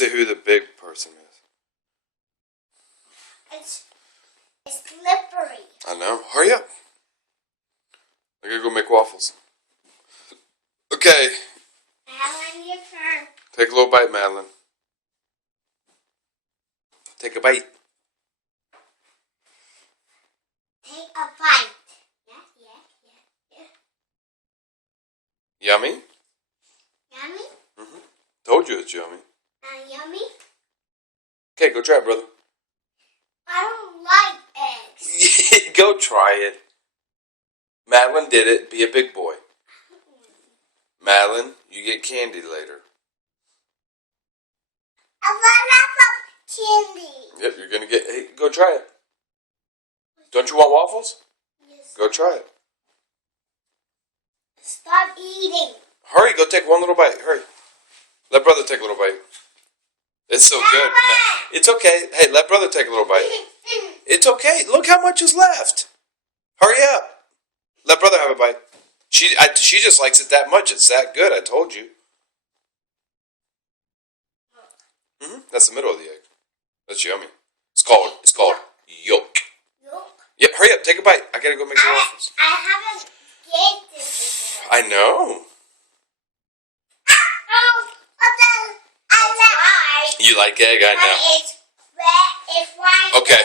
see who the big person is. It's slippery. I know. Hurry up. I gotta go make waffles. Okay. Madeline, your turn. Take a little bite, Madeline. Take a bite. Take a bite. Yeah. Yummy? Yummy? Mm-hmm. Told you it's yummy. Yummy? Okay, go try it, brother. I don't like eggs. Go try it. Madeline did it. Be a big boy. Madeline, you get candy later. I want candy. Yep, you're gonna get. Hey, go try it. Don't you want waffles? Yes. Go try it. Stop eating. Hurry, go take one little bite. Hurry. Let brother take a little bite. It's so good. It's okay. Hey, let brother take a little bite. It's okay. Look how much is left. Hurry up. Let brother have a bite. She just likes it that much. It's that good. I told you. That's the middle of the egg. That's yummy. It's called yolk. Yolk? Yep. Hurry up. Take a bite. I gotta go make some waffles. I haven't ate this before. I know. Oh, I like. You like egg? I know. It's red. It's white. Okay.